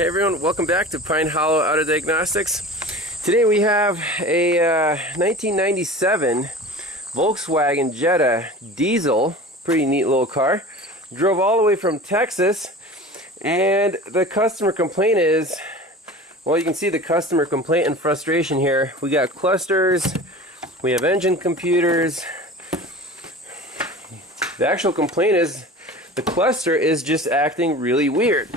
Hey everyone, welcome back to Pine Hollow Auto Diagnostics. Today we have a 1997 Volkswagen Jetta diesel, pretty neat little car. Drove all the way from Texas, and the customer complaint is, well, you can see the customer complaint and frustration here. We got clusters, we have engine computers. The actual complaint is the cluster is just acting really weird.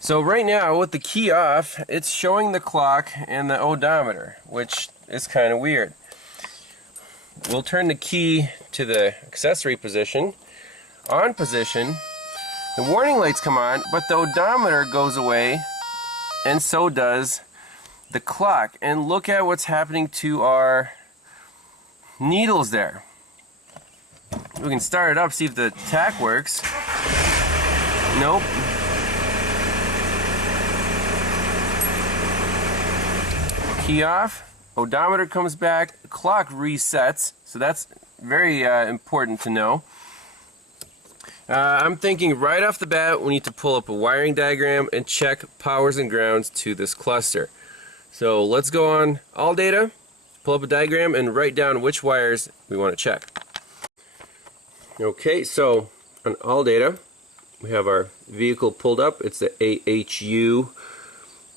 So right now, with the key off, it's showing the clock and the odometer, which is kind of weird. We'll turn the key to the accessory position. On position, the warning lights come on, but the odometer goes away, and so does the clock. And look at what's happening to our needles there. We can start it up, see if the tach works. Nope. Key off, odometer comes back, clock resets, so that's very important to know. I'm thinking right off the bat we need to pull up a wiring diagram and check powers and grounds to this cluster. So let's go on All Data, pull up a diagram, and write down which wires we want to check. Okay, so on All Data we have our vehicle pulled up. It's the AHU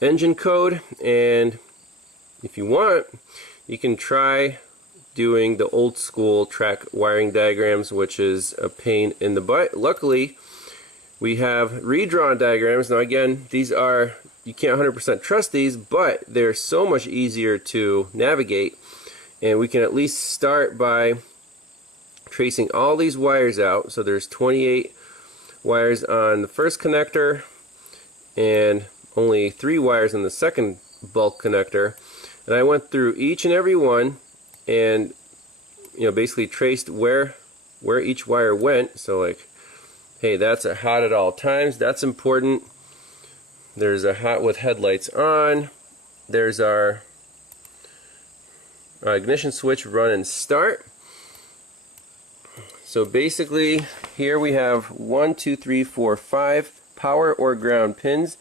engine code, and if you want, you can try doing the old school track wiring diagrams, which is a pain in the butt. Luckily, we have redrawn diagrams. Now again, these are, you can't 100% trust these, but they're so much easier to navigate, and we can at least start by tracing all these wires out. So there's 28 wires on the first connector and only 3 wires on the second bulk connector. And I went through each and every one and, basically traced where each wire went. So like, hey, that's a hot at all times. That's important. There's a hot with headlights on. There's our ignition switch run and start. So basically here we have 1, 2, 3, 4, 5 power or ground pins.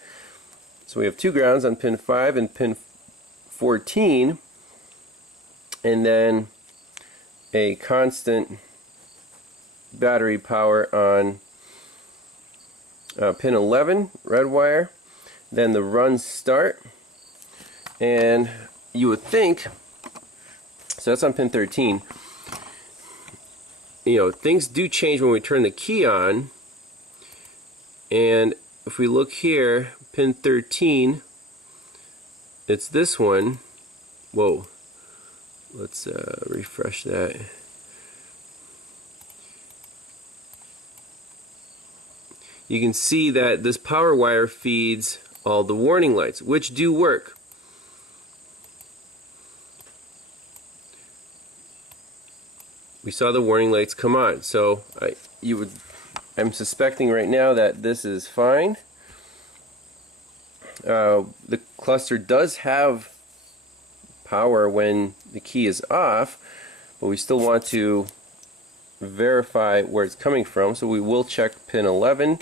So we have 2 grounds on pin 5 and pin 14, and then a constant battery power on pin 11, red wire, then the run start, and you would think, so that's on pin 13, things do change when we turn the key on, and if we look here, pin 13, it's this one. Whoa. Let's refresh that. You can see that this power wire feeds all the warning lights, which do work. We saw the warning lights come on, so I'm suspecting right now that this is fine. The cluster does have power when the key is off, but we still want to verify where it's coming from, so we will check pin 11,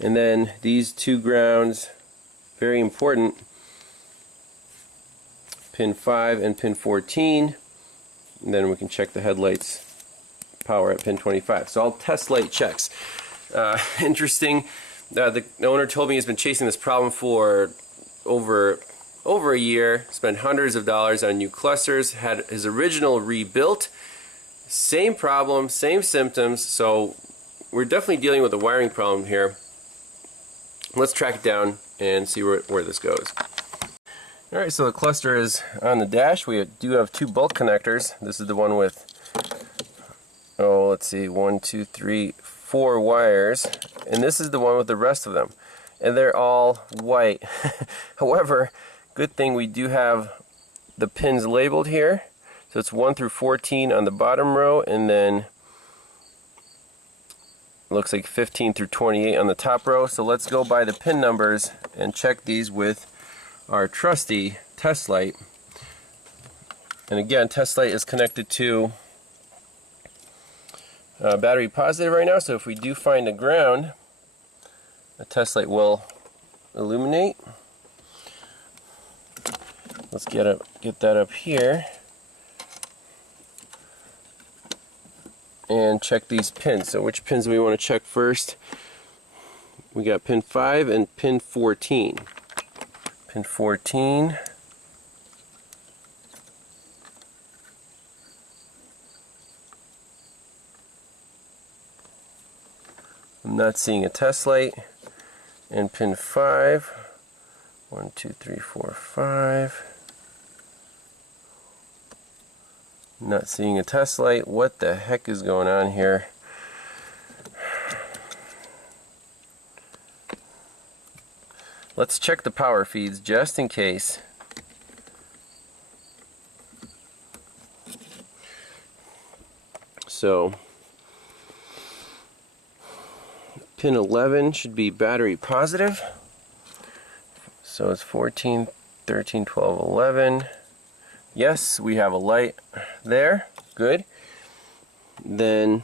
and then these 2 grounds, very important, pin 5 and pin 14, and then we can check the headlights power at pin 25. So all test light checks. Interesting. The owner told me he's been chasing this problem for over a year, spent hundreds of dollars on new clusters, had his original rebuilt, same problem, same symptoms, so we're definitely dealing with a wiring problem here. Let's track it down and see where this goes. Alright, so the cluster is on the dash. We do have 2 bulk connectors. This is the one with, let's see, 1, 2, 3, 4 wires, and this is the one with the rest of them, and they're all white. However, good thing we do have the pins labeled here, so it's 1 through 14 on the bottom row, and then it looks like 15 through 28 on the top row. So let's go by the pin numbers and check these with our trusty test light. And again, test light is connected to battery positive right now, so if we do find a ground, a test light will illuminate. Let's get that up here and check these pins. So which pins do we want to check first? We got pin 5 and pin 14. Pin 14. I'm not seeing a test light. And pin 5. 1, 2, 3, 4, 5. Not seeing a test light. What the heck is going on here? Let's check the power feeds just in case. So pin 11 should be battery positive. So it's 14, 13, 12, 11. Yes, we have a light there. Good. Then,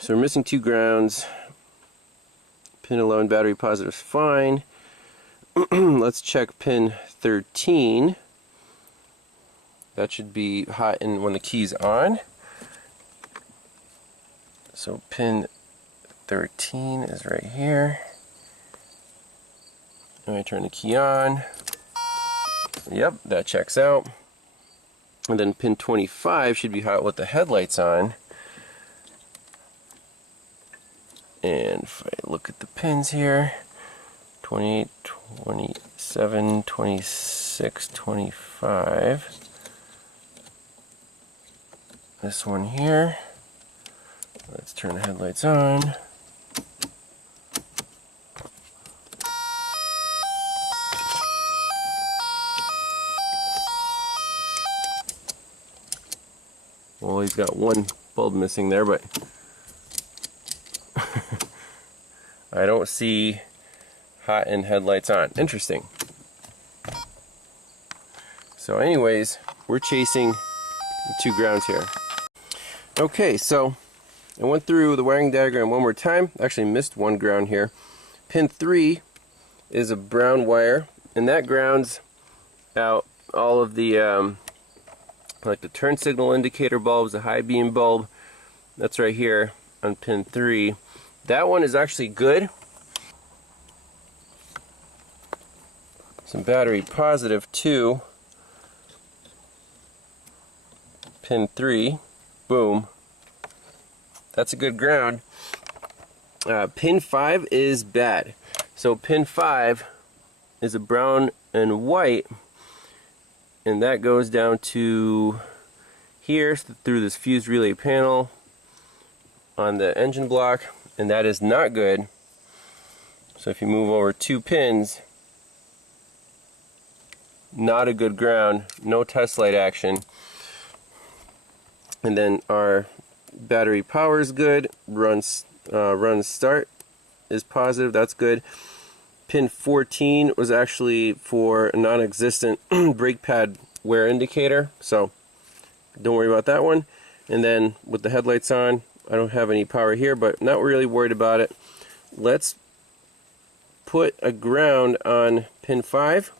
so we're missing 2 grounds. Pin 11 battery positive is fine. Let's check pin 13. That should be hot when the key's on. So pin 13 is right here. And I turn the key on. Yep, that checks out. And then pin 25 should be hot with the headlights on. And if I look at the pins here, 28, 27, 26, 25. This one here. Let's turn the headlights on. Well, he's got one bulb missing there, but I don't see hot and headlights on. Interesting. So anyways, we're chasing the 2 grounds here. Okay, so I went through the wiring diagram one more time. Actually missed 1 ground here. Pin 3 is a brown wire, and that grounds out all of the like the turn signal indicator bulbs, the high beam bulb. That's right here on pin 3. That one is actually good. Some battery positive 2. Pin 3. Boom. That's a good ground. Pin 5 is bad. So pin 5 is a brown and white, and that goes down to here through this fused relay panel on the engine block, and that is not good. So if you move over 2 pins, not a good ground, no test light action. And then our battery power is good, run start is positive, that's good. Pin 14 was actually for a non-existent brake pad wear indicator, so don't worry about that one. And then with the headlights on, I don't have any power here, but not really worried about it. Let's put a ground on pin 5.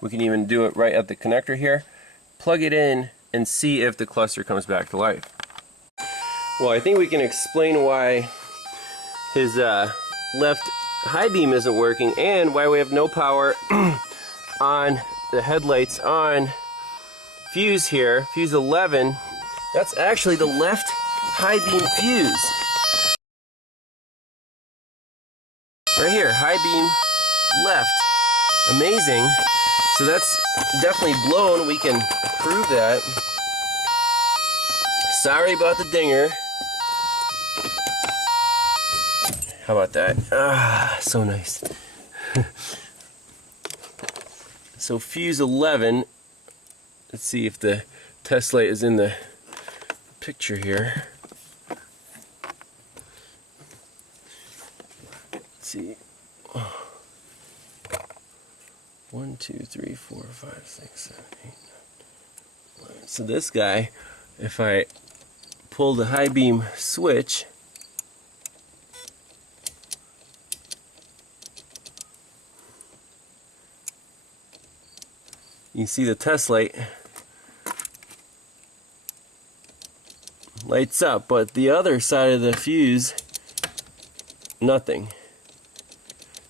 We can even do it right at the connector here. Plug it in and see if the cluster comes back to life. Well, I think we can explain why his left high beam isn't working and why we have no power on the headlights on fuse here, fuse 11. That's actually the left high beam fuse. Right here, high beam left. Amazing. So that's definitely blown. We can prove that. Sorry about the dinger. How about that? Ah, so nice. So fuse 11. Let's see if the test light is in the picture here. Let's see. 1, 2, 3, 4, 5, 6, 7, 8, 9, 11. So this guy, if I pull the high beam switch. You see the test light lights up, but the other side of the fuse, nothing.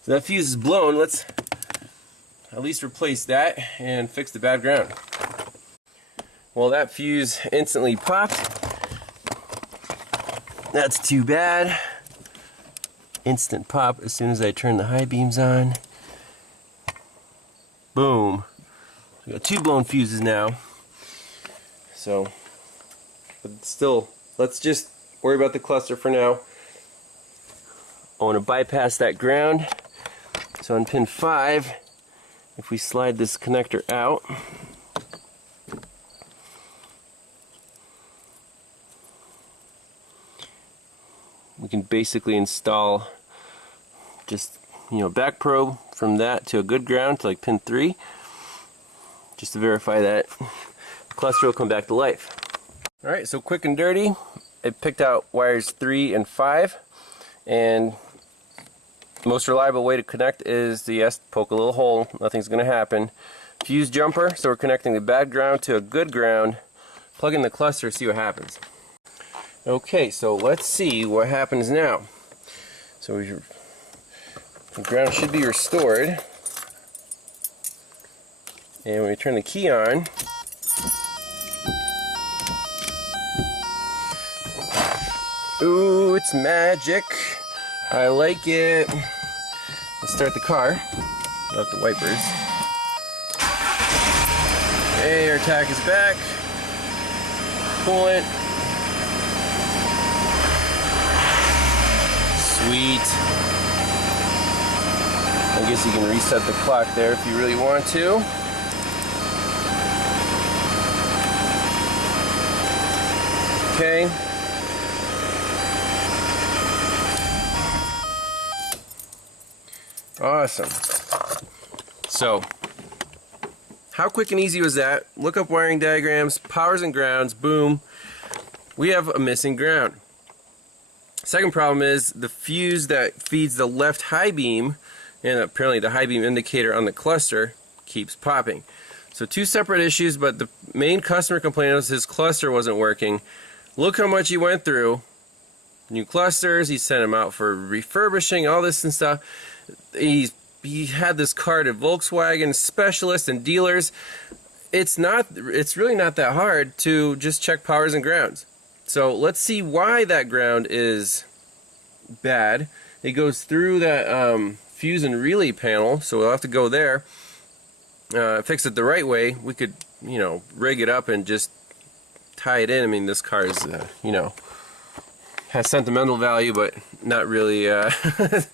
So that fuse is blown. Let's at least replace that and fix the bad ground. Well, that fuse instantly popped. That's too bad. Instant pop as soon as I turn the high beams on. Boom. We got 2 blown fuses now. So, but still, let's just worry about the cluster for now. I want to bypass that ground. So on pin 5, if we slide this connector out, we can basically install just, back probe from that to a good ground to like pin 3, just to verify that the cluster will come back to life. Alright, so quick and dirty, I picked out wires 3 and 5, and the most reliable way to connect is to poke a little hole, nothing's going to happen. Fuse jumper, so we're connecting the bad ground to a good ground, plug in the cluster, see what happens. Okay, so let's see what happens now. So the ground should be restored, and when we turn the key on, ooh, it's magic. I like it. Let's start the car without the wipers. Okay, our tach is back. Coolant. Sweet. I guess you can reset the clock there if you really want to. Okay. Awesome. So, how quick and easy was that? Look up wiring diagrams, powers and grounds, boom. We have a missing ground. Second problem is the fuse that feeds the left high beam, and apparently the high beam indicator on the cluster, keeps popping. So 2 separate issues, but the main customer complaint was his cluster wasn't working. Look how much he went through. New clusters, he sent them out for refurbishing, all this and stuff. He had this car to Volkswagen specialists and dealers. It's really not that hard to just check powers and grounds. So let's see why that ground is bad. It goes through that fuse and relay panel, so we'll have to go there. Fix it the right way. We could, rig it up and just tie it in. I mean, this car is, has sentimental value, but not really. It's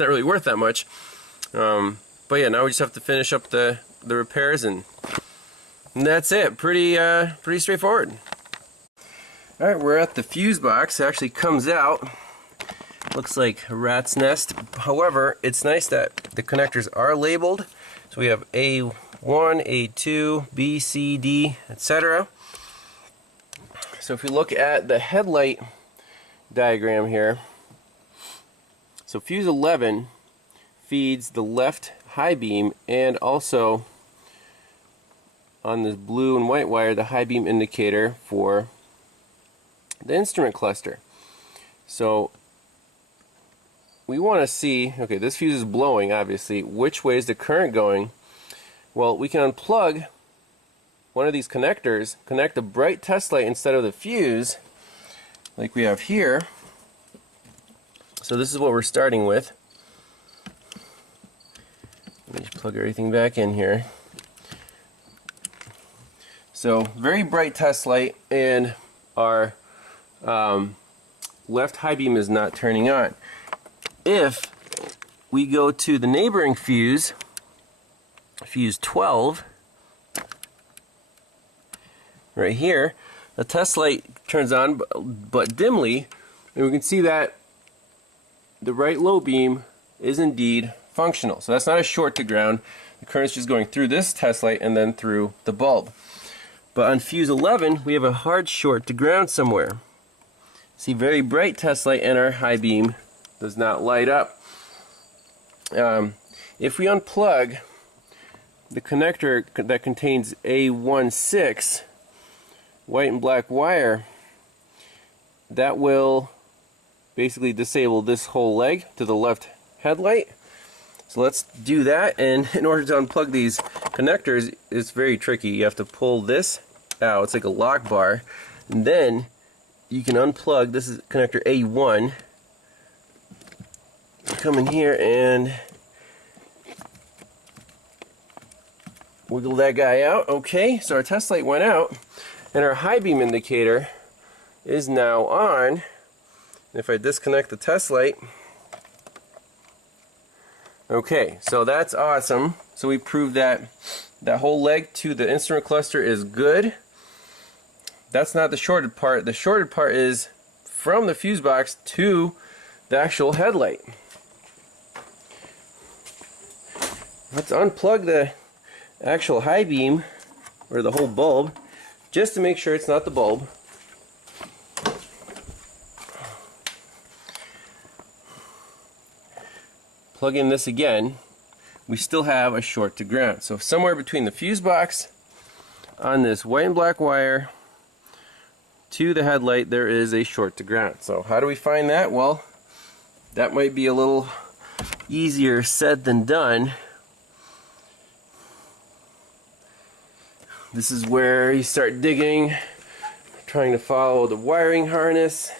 not really worth that much. But yeah, now we just have to finish up the repairs, and that's it. Pretty straightforward. All right, we're at the fuse box. It actually comes out. Looks like a rat's nest. However, it's nice that the connectors are labeled. So we have A1, A2, B, C, D, etc. So if we look at the headlight diagram here, so fuse 11 feeds the left high beam, and also on this blue and white wire the high beam indicator for the instrument cluster. So we want to see, okay, this fuse is blowing, obviously. Which way is the current going? Well, we can unplug one of these connectors, connect a bright test light instead of the fuse, like we have here. So this is what we're starting with. Let me just plug everything back in here. So very bright test light, and our left high beam is not turning on. If we go to the neighboring fuse, fuse 12, right here, the test light turns on but dimly, and we can see that the right low beam is indeed functional. So that's not a short to ground. The current's just going through this test light and then through the bulb. But on fuse 11, we have a hard short to ground somewhere. See, very bright test light, and our high beam does not light up. If we unplug the connector that contains A16 white and black wire, that will basically disable this whole leg to the left headlight. So let's do that, and in order to unplug these connectors, it's very tricky. You have to pull this out. It's like a lock bar, and then you can unplug. This is connector A1. Come in here and wiggle that guy out. Okay, so our test light went out, and our high beam indicator is now on. If I disconnect the test light, okay, so that's awesome. So we proved that that whole leg to the instrument cluster is good. That's not the shorted part. The shorted part is from the fuse box to the actual headlight. Let's unplug the actual high beam, or the whole bulb, just to make sure it's not the bulb. Plug in this again. We still have a short to ground. So somewhere between the fuse box on this white and black wire to the headlight, there is a short to ground. So how do we find that? Well, that might be a little easier said than done. This is where you start digging, trying to follow the wiring harness.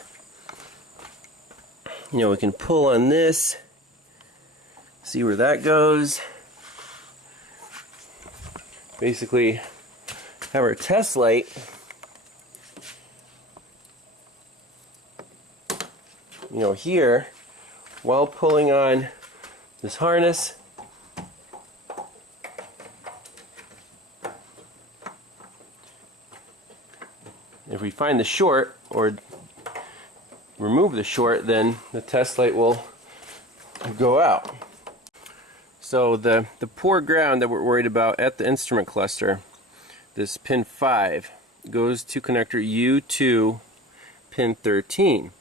You know, we can pull on this, see where that goes. Basically, have our test light. You know, here, while pulling on this harness. If we find the short, or remove the short, then the test light will go out. So the poor ground that we're worried about at the instrument cluster, this pin 5, goes to connector U2 pin 13.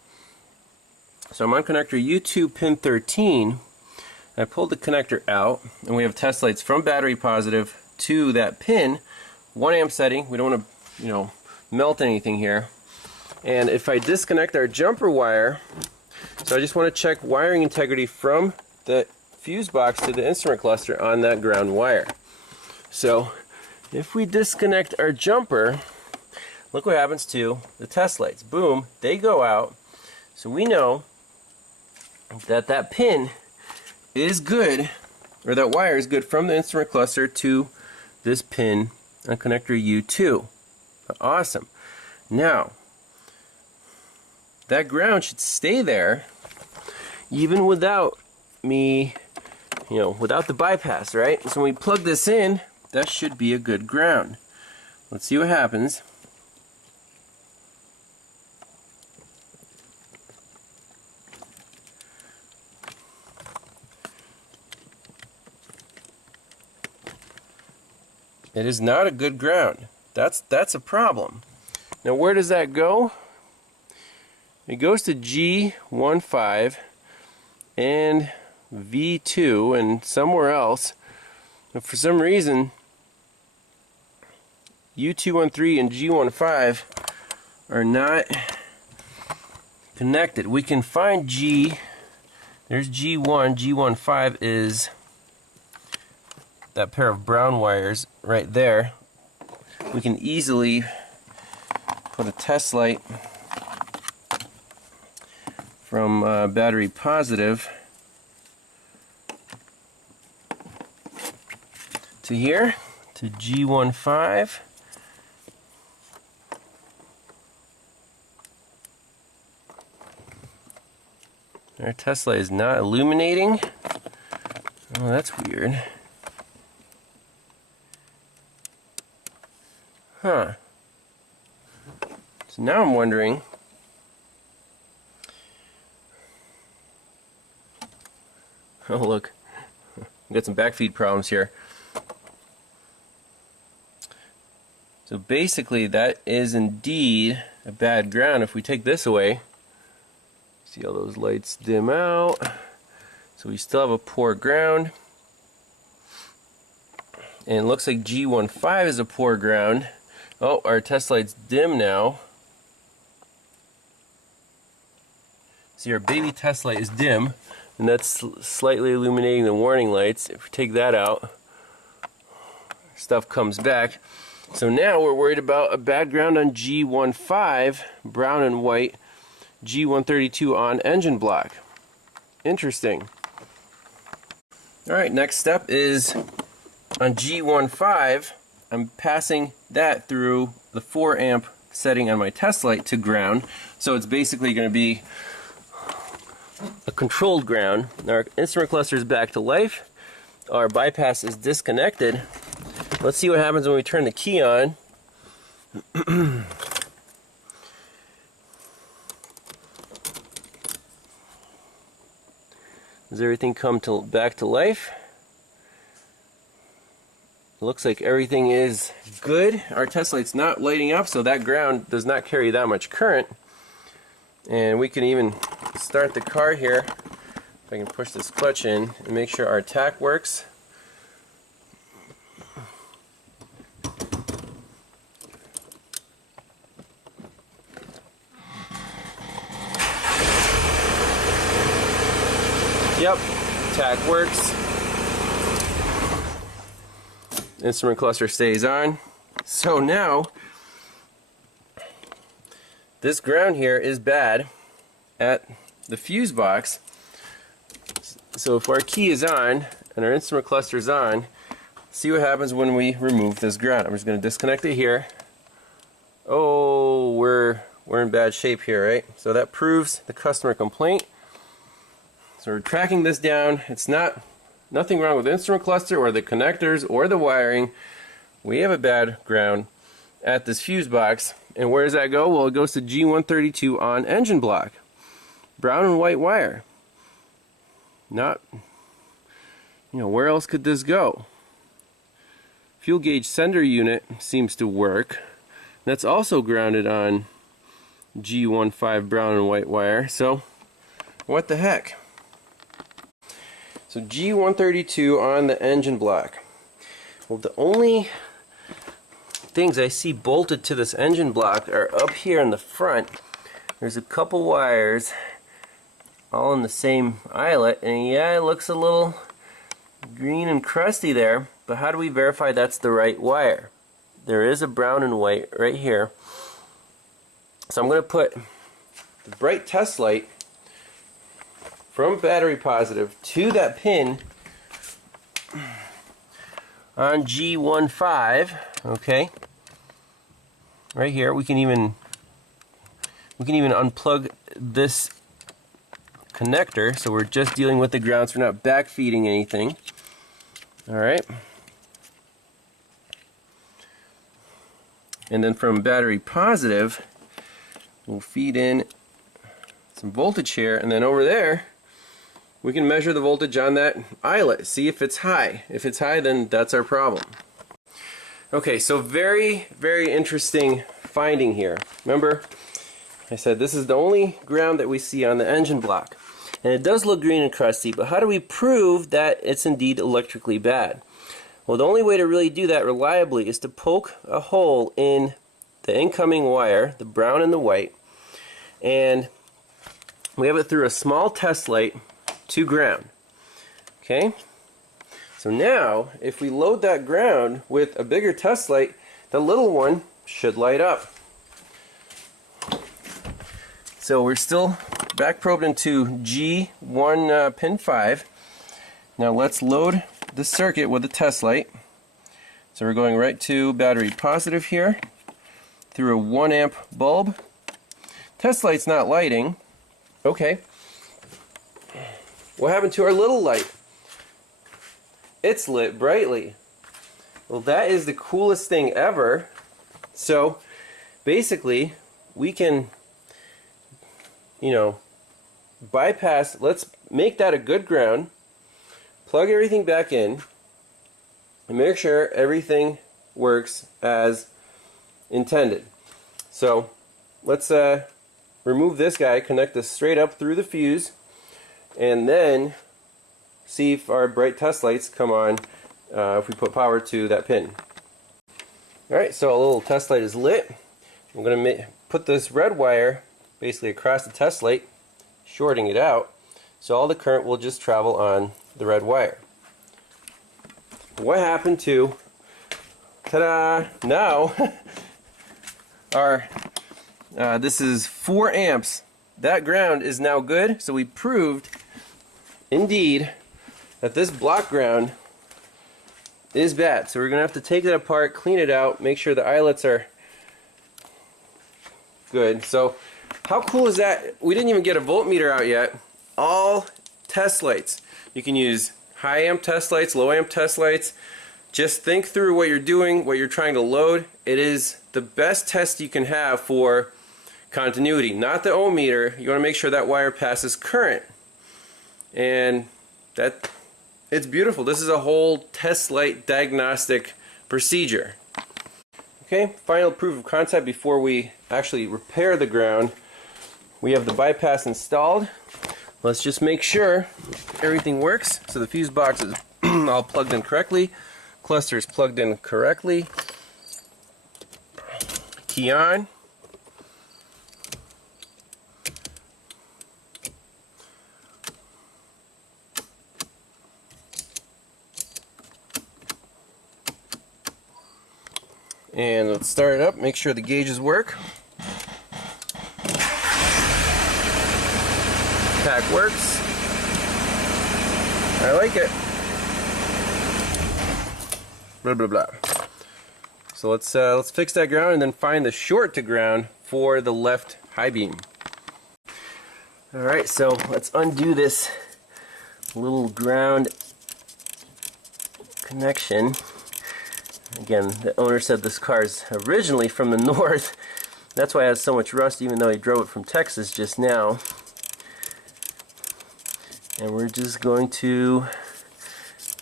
So I'm on connector U2 pin 13. I pulled the connector out, and we have test lights from battery positive to that pin, 1 amp setting. We don't want to, you know, melt anything here. And if I disconnect our jumper wire, so I just want to check wiring integrity from the fuse box to the instrument cluster on that ground wire. So if we disconnect our jumper, look what happens to the test lights. Boom, they go out. So we know that that pin is good, or that wire is good from the instrument cluster to this pin on connector U2. Awesome. Now, that ground should stay there even without me, you know, without the bypass, right? So when we plug this in, that should be a good ground. Let's see what happens. It is not a good ground. That's a problem. Now where does that go? It goes to G15 and V2 and somewhere else. But for some reason, U213 and G15 are not connected. We can find G. There's G1. G15 is that pair of brown wires right there. We can easily put a test light from battery positive to here, to G15. Our test light is not illuminating. Oh, that's weird. Huh. So now I'm wondering, oh look, we got some backfeed problems here. So basically that is indeed a bad ground. If we take this away, See how those lights dim out. So we still have a poor ground. And it looks like G15 is a poor ground. Oh, our test light's dim now. See, our baby test light is dim, and that's slightly illuminating the warning lights. If we take that out, stuff comes back. So now we're worried about a bad ground on G15, brown and white, G132 on engine block. Interesting. Alright, next step is on G15, I'm passing that through the 4 amp setting on my test light to ground. So it's basically going to be a controlled ground. Our instrument cluster is back to life. Our bypass is disconnected. Let's see what happens when we turn the key on. Does everything come back to life? Looks like everything is good. Our test light's not lighting up, so that ground does not carry that much current. And we can even start the car here. If I can push this clutch in and make sure our tach works. Yep, tach works. Instrument cluster stays on. So now, this ground here is bad at the fuse box. So if our key is on and our instrument cluster is on, see what happens when we remove this ground. I'm just going to disconnect it here. Oh, we're in bad shape here, right? So that proves the customer complaint. So we're tracking this down. It's nothing wrong with the instrument cluster or the connectors or the wiring. We have a bad ground at this fuse box. And where does that go? Well, it goes to G132 on engine block. Brown and white wire. Not, where else could this go? Fuel gauge sender unit seems to work. That's also grounded on G15 brown and white wire. So, what the heck? So G132 on the engine block. Well, the only things I see bolted to this engine block are up here in the front. There's a couple wires all in the same eyelet, and yeah, it looks a little green and crusty there, but how do we verify that's the right wire? There is a brown and white right here. So I'm going to put the bright test light from battery positive to that pin on G15, okay? Right here. We can even unplug this connector, so we're just dealing with the ground, so we're not backfeeding anything. All right. And then from battery positive, we'll feed in some voltage here, and then over there we can measure the voltage on that eyelet, see if it's high. If it's high, then that's our problem. Okay, so very, very interesting finding here. Remember, I said this is the only ground that we see on the engine block. And it does look green and crusty, but how do we prove that it's indeed electrically bad? Well, the only way to really do that reliably is to poke a hole in the incoming wire, the brown and the white, and we have it through a small test light to ground. Okay? So now, if we load that ground with a bigger test light, the little one should light up. So we're still back probed into G1 pin 5. Now let's load the circuit with the test light. So we're going right to battery positive here through a 1 amp bulb. Test light's not lighting. Okay. What happened to our little light? It's lit brightly. Well, that is the coolest thing ever. So basically we can, bypass, let's make that a good ground, plug everything back in, and make sure everything works as intended. So let's remove this guy, connect this straight up through the fuse, and then see if our bright test lights come on if we put power to that pin. Alright, so a little test light is lit. I'm going to put this red wire basically across the test light, shorting it out, so all the current will just travel on the red wire. What happened to, ta-da, now our this is 4 amps. That ground is now good, so we proved indeed that this block ground is bad. So we're going to have to take it apart, clean it out, make sure the eyelets are good. So how cool is that? We didn't even get a voltmeter out yet. All test lights. You can use high amp test lights, low amp test lights. Just think through what you're doing, what you're trying to load. It is the best test you can have for continuity, not the ohm meter. You want to make sure that wire passes current, and that it's beautiful. This is a whole test light diagnostic procedure. Okay, final proof of concept before we actually repair the ground. We have the bypass installed. Let's just make sure everything works. So the fuse box is all plugged in correctly, cluster is plugged in correctly, key on. And let's start it up, make sure the gauges work. Pack works. I like it. Blah blah blah. So let's fix that ground and then find the short to ground for the left high beam. Alright, so let's undo this little ground connection. Again, the owner said this car is originally from the north. That's why it has so much rust, even though he drove it from Texas just now. And we're just going to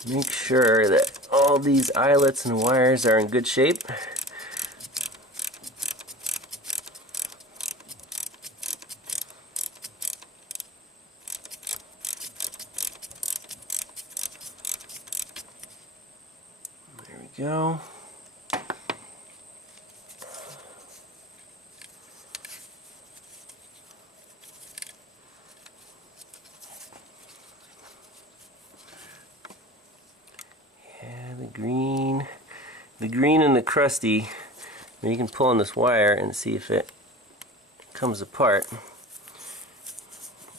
make sure that all these eyelets and wires are in good shape. There we go. The green and the crusty, and you can pull on this wire and see if it comes apart.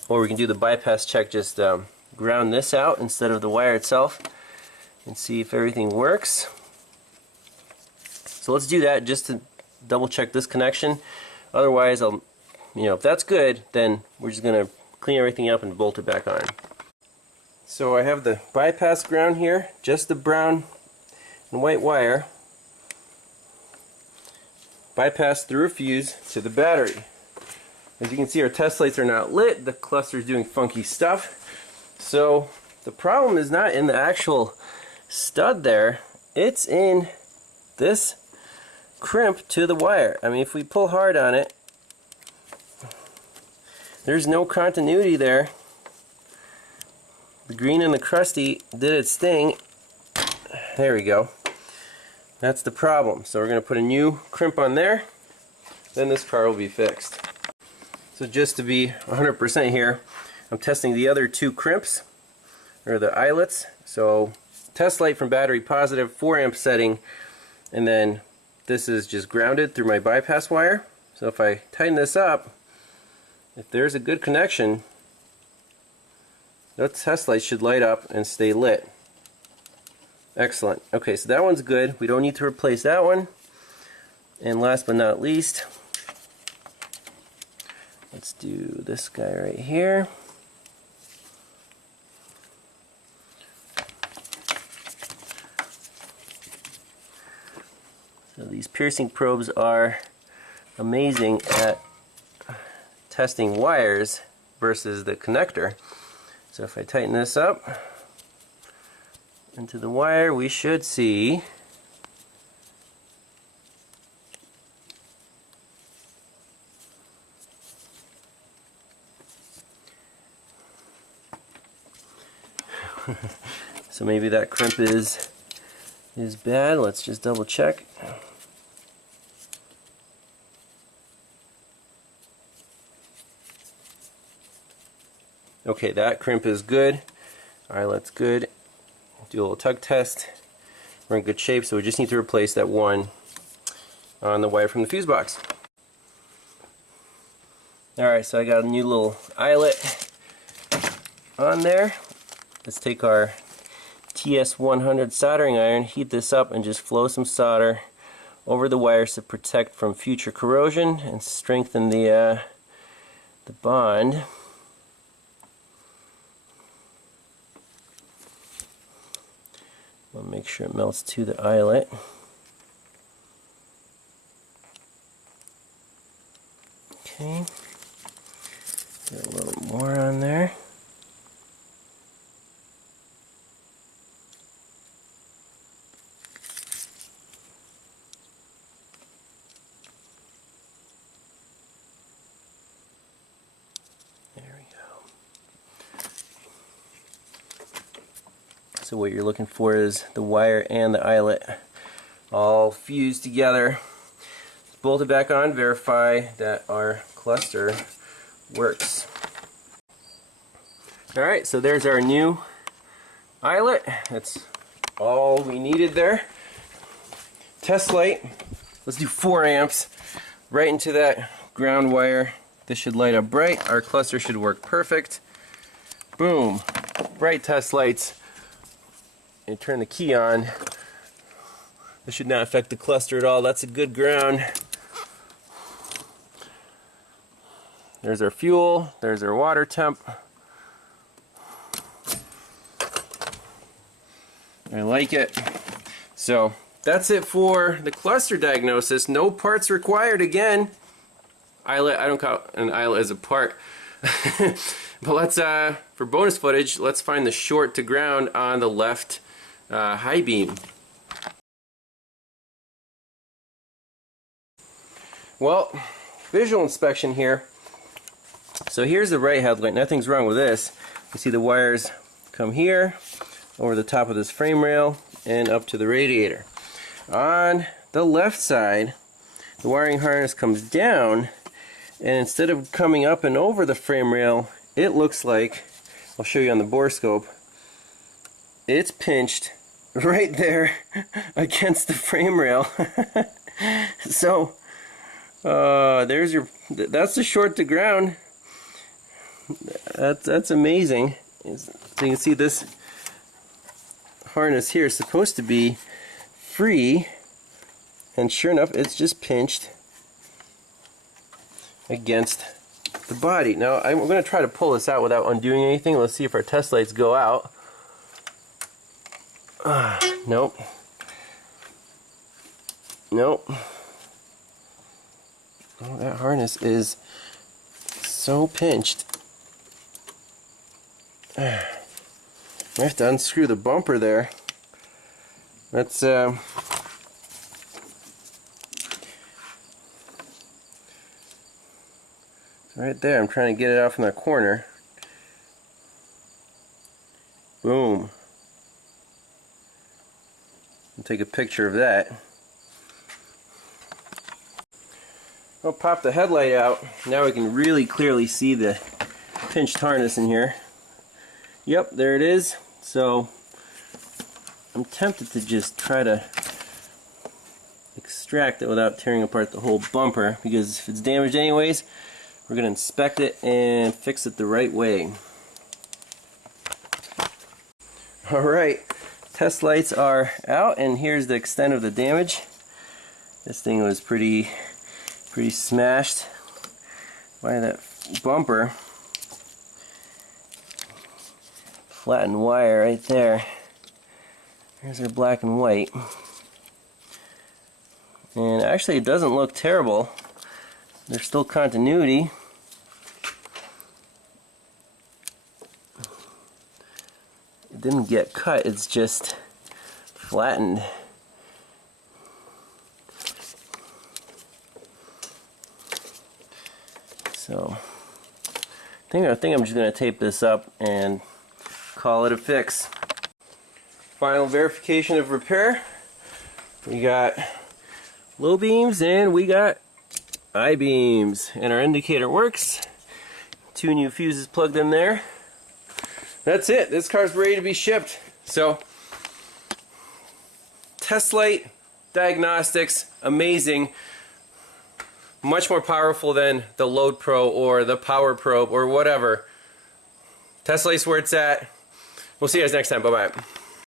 Or we can do the bypass check, just ground this out instead of the wire itself and see if everything works. So let's do that just to double check this connection. Otherwise, if that's good, then we're just going to clean everything up and bolt it back on. So I have the bypass ground here, just the brown and white wire bypass through a fuse to the battery. As you can see, our test lights are not lit. The cluster is doing funky stuff. So the problem is not in the actual stud there, it's in this crimp to the wire. I mean, if we pull hard on it, there's no continuity there. The green and the crusty did its thing. There we go. That's the problem. So we're going to put a new crimp on there, then this car will be fixed. So just to be 100% here, I'm testing the other two crimps, or the eyelets. So test light from battery positive, 4 amp setting, and then this is just grounded through my bypass wire. So if I tighten this up, if there's a good connection, the test light should light up and stay lit. Excellent. Okay, so that one's good. We don't need to replace that one. And last but not least, let's do this guy right here. So these piercing probes are amazing at testing wires versus the connector. So if I tighten this up into the wire, we should see So maybe that crimp is bad. Let's just double check. Okay, that crimp is good. Eyelet's good. Do a little tug test. We're in good shape, so we just need to replace that one on the wire from the fuse box. Alright, so I got a new little eyelet on there. Let's take our TS100 soldering iron, heat this up, and just flow some solder over the wires to protect from future corrosion and strengthen the bond. We'll make sure it melts to the eyelet. Okay, get a little more on there. There we go. So what you're looking for is the wire and the eyelet all fused together. Bolt it back on, verify that our cluster works. Alright, so there's our new eyelet. That's all we needed there. Test light. Let's do 4 amps right into that ground wire. This should light up bright. Our cluster should work perfect. Boom. Bright test lights. And turn the key on. This should not affect the cluster at all. That's a good ground. There's our fuel, there's our water temp. I like it. So that's it for the cluster diagnosis. No parts required again. Eyelet, I don't count an eyelet as a part. But let's, for bonus footage, let's find the short to ground on the left high beam. Well, visual inspection here. So here's the right headlight. Nothing's wrong with this. You see the wires come here, over the top of this frame rail, and up to the radiator. On the left side, the wiring harness comes down, and instead of coming up and over the frame rail, it looks like, I'll show you on the borescope, it's pinched right there against the frame rail. So, that's the short to ground. That's amazing. So you can see this harness here is supposed to be free, and sure enough, it's just pinched against the body. Now I'm going to try to pull this out without undoing anything. Let's see if our test lights go out. Nope. Nope. Oh, that harness is so pinched. I have to unscrew the bumper there. That's right there. I'm trying to get it out from that corner. Boom. I'll take a picture of that. I'll pop the headlight out. Now we can really clearly see the pinched harness in here. Yep, there it is. So I'm tempted to just try to extract it without tearing apart the whole bumper, because if it's damaged anyways, we're going to inspect it and fix it the right way. Alright, test lights are out, and here's the extent of the damage. This thing was pretty smashed by that bumper. Flattened wire right there. Here's our black and white. And actually it doesn't look terrible. There's still continuity. It didn't get cut, it's just flattened. So I think I'm just going to tape this up and call it a fix. Final verification of repair. We got low beams and we got I beams, and our indicator works. 2 new fuses plugged in there. That's it. This car's ready to be shipped. So, test light diagnostics, amazing. Much more powerful than the Load Pro or the Power Probe or whatever. Test light's where it's at. We'll see you guys next time. Bye-bye.